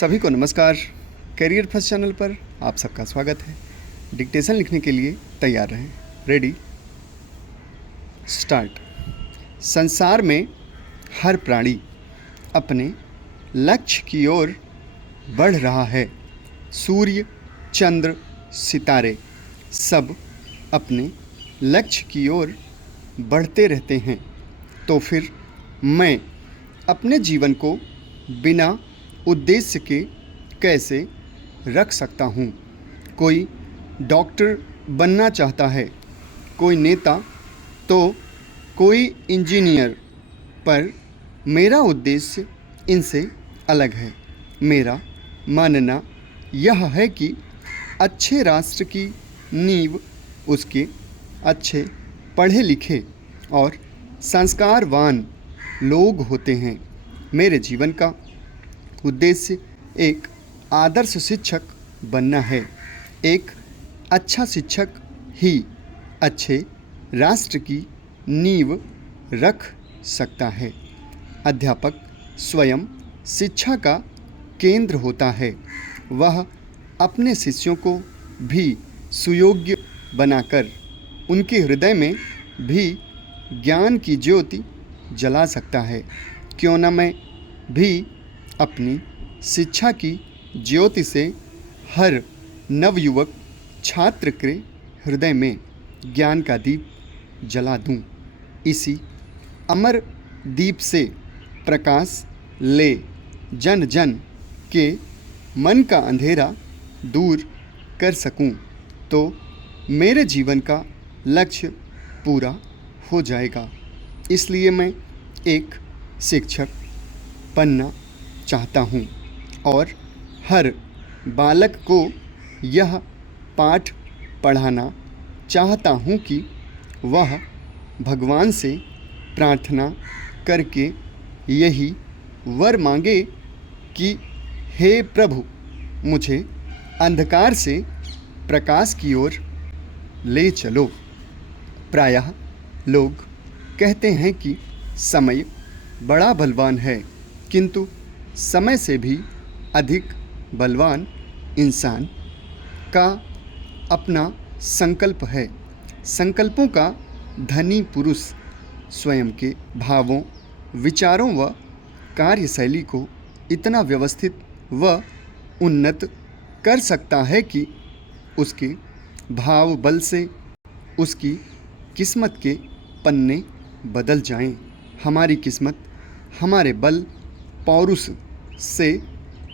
सभी को नमस्कार। करियर फर्स्ट चैनल पर आप सबका स्वागत है। डिक्टेशन लिखने के लिए तैयार रहें। Ready, start. संसार में हर प्राणी अपने लक्ष्य की ओर बढ़ रहा है। सूर्य, चंद्र, सितारे सब अपने लक्ष्य की ओर बढ़ते रहते हैं। तो फिर मैं अपने जीवन को बिना उद्देश्य के कैसे रख सकता हूँ? कोई डॉक्टर बनना चाहता है, कोई नेता, तो कोई इंजीनियर, पर मेरा उद्देश्य इनसे अलग है। मेरा मानना यह है कि अच्छे राष्ट्र की नींव उसके अच्छे पढ़े लिखे और संस्कारवान लोग होते हैं। मेरे जीवन का उद्देश्य एक आदर्श शिक्षक बनना है। एक अच्छा शिक्षक ही अच्छे राष्ट्र की नींव रख सकता है। अध्यापक स्वयं शिक्षा का केंद्र होता है। वह अपने शिष्यों को भी सुयोग्य बनाकर उनके हृदय में भी ज्ञान की ज्योति जला सकता है। क्यों न मैं भी अपनी शिक्षा की ज्योति से हर नवयुवक छात्र के हृदय में ज्ञान का दीप जला दूं। इसी अमर दीप से प्रकाश ले जन जन के मन का अंधेरा दूर कर सकूं, तो मेरे जीवन का लक्ष्य पूरा हो जाएगा। इसलिए मैं एक शिक्षक बनना चाहता हूँ और हर बालक को यह पाठ पढ़ाना चाहता हूँ कि वह भगवान से प्रार्थना करके यही वर मांगे कि हे प्रभु, मुझे अंधकार से प्रकाश की ओर ले चलो। प्रायः लोग कहते हैं कि समय बड़ा बलवान है, किंतु समय से भी अधिक बलवान इंसान का अपना संकल्प है। संकल्पों का धनी पुरुष स्वयं के भावों, विचारों व कार्यशैली को इतना व्यवस्थित व उन्नत कर सकता है कि उसके भाव बल से उसकी किस्मत के पन्ने बदल जाएं। हमारी किस्मत हमारे बल पौरुष से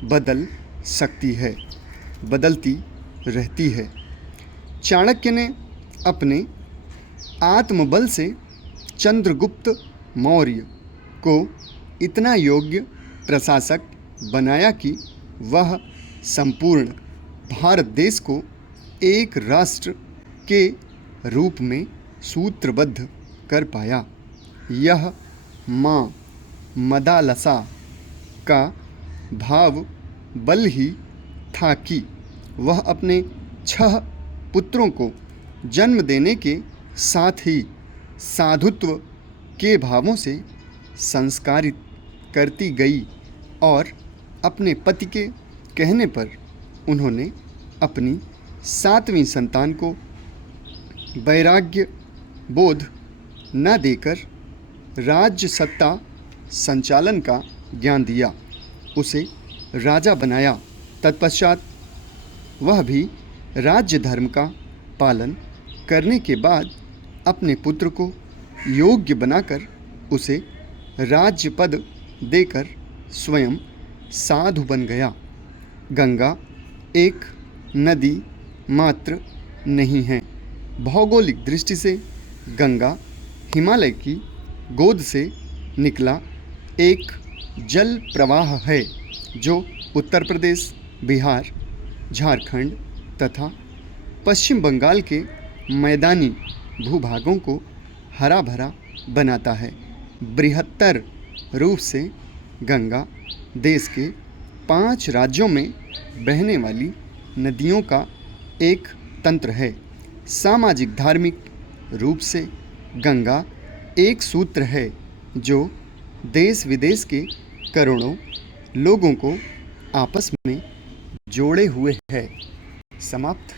बदल सकती है, बदलती रहती है। चाणक्य ने अपने आत्मबल से चंद्रगुप्त मौर्य को इतना योग्य प्रशासक बनाया कि वह संपूर्ण भारत देश को एक राष्ट्र के रूप में सूत्रबद्ध कर पाया। यह माँ मदालसा का भाव बल ही था कि वह अपने 6 पुत्रों को जन्म देने के साथ ही साधुत्व के भावों से संस्कारित करती गई और अपने पति के कहने पर उन्होंने अपनी 7वीं संतान को वैराग्य बोध न देकर राज्य सत्ता संचालन का ज्ञान दिया, उसे राजा बनाया। तत्पश्चात वह भी राज्य धर्म का पालन करने के बाद अपने पुत्र को योग्य बनाकर उसे राज्य पद देकर स्वयं साधु बन गया। गंगा एक नदी मात्र नहीं है। भौगोलिक दृष्टि से गंगा हिमालय की गोद से निकला एक जल प्रवाह है, जो उत्तर प्रदेश, बिहार, झारखंड तथा पश्चिम बंगाल के मैदानी भूभागों को हरा भरा बनाता है। बृहत्तर रूप से गंगा देश के 5 राज्यों में बहने वाली नदियों का एक तंत्र है। सामाजिक धार्मिक रूप से गंगा एक सूत्र है जो देश विदेश के करोड़ों लोगों को आपस में जोड़े हुए है, समाप्त।